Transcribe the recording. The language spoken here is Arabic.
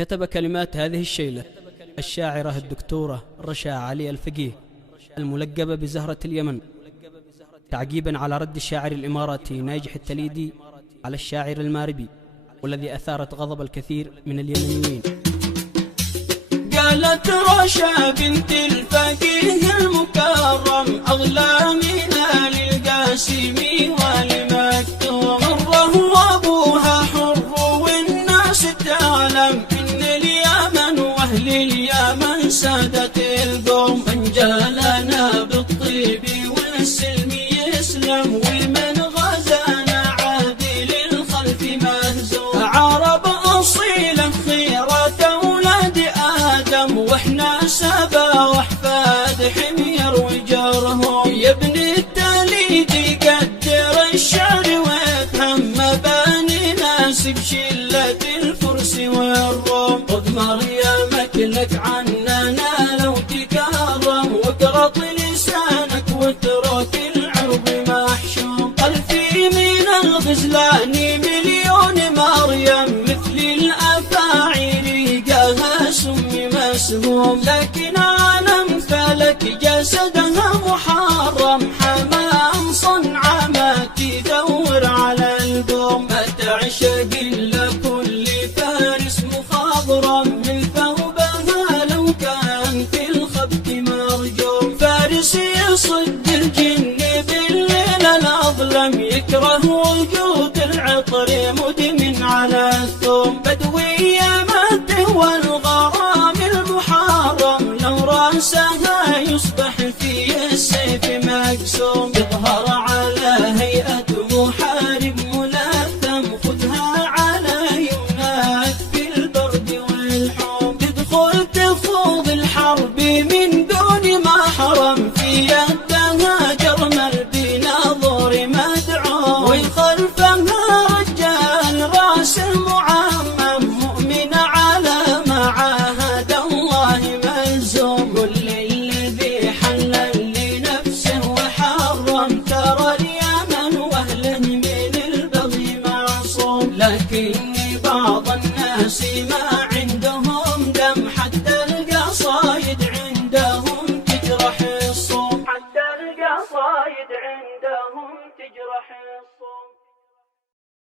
كتب كلمات هذه الشيلة الشاعرة الدكتورة رشا علي الفقيه الملقبة بزهرة اليمن، تعقيبا على رد الشاعر الإماراتي ناجح التليدي على الشاعر الماربي، والذي أثارت غضب الكثير من اليمنيين. قالت رشا بنت الفقيه المكرم أغلى من للقاسم ولمكتوم، مره وأبوها حر والناس تعلم إن اليمن وأهل اليمن سادة القوم، من جالنا بالطيب والسلم يسلم، ومن غزانا عادل الخلف مهزوم، عرب أصيلة خيرة أولاد آدم، وإحنا سبا وأحفاد حمير وجرهم، يا ابن التليدي قدر الشعر وافهم مباني ناس بشلة الفرس والروم، خذ مريمك لك عننا لو تكرم، واقرط لسانك واترك العرب محشوم، ألفي من الغزلان مليون مريم مثل الأفاعي ريقها سم مسموم، لكن أنا مثلك جسدها محرم، حمام صنعة ما تدور على القوم، ما تعشق إلا كل فارس مخضرم، من ثوبها لو كان في الخبط مرجوم، فارس يصد الجن بالليل الأظلم، يكره وجود العطر مدمن على الثوم، بدوية مده والغرام المحرم، لو راسها يصبح في السيف مقسوم.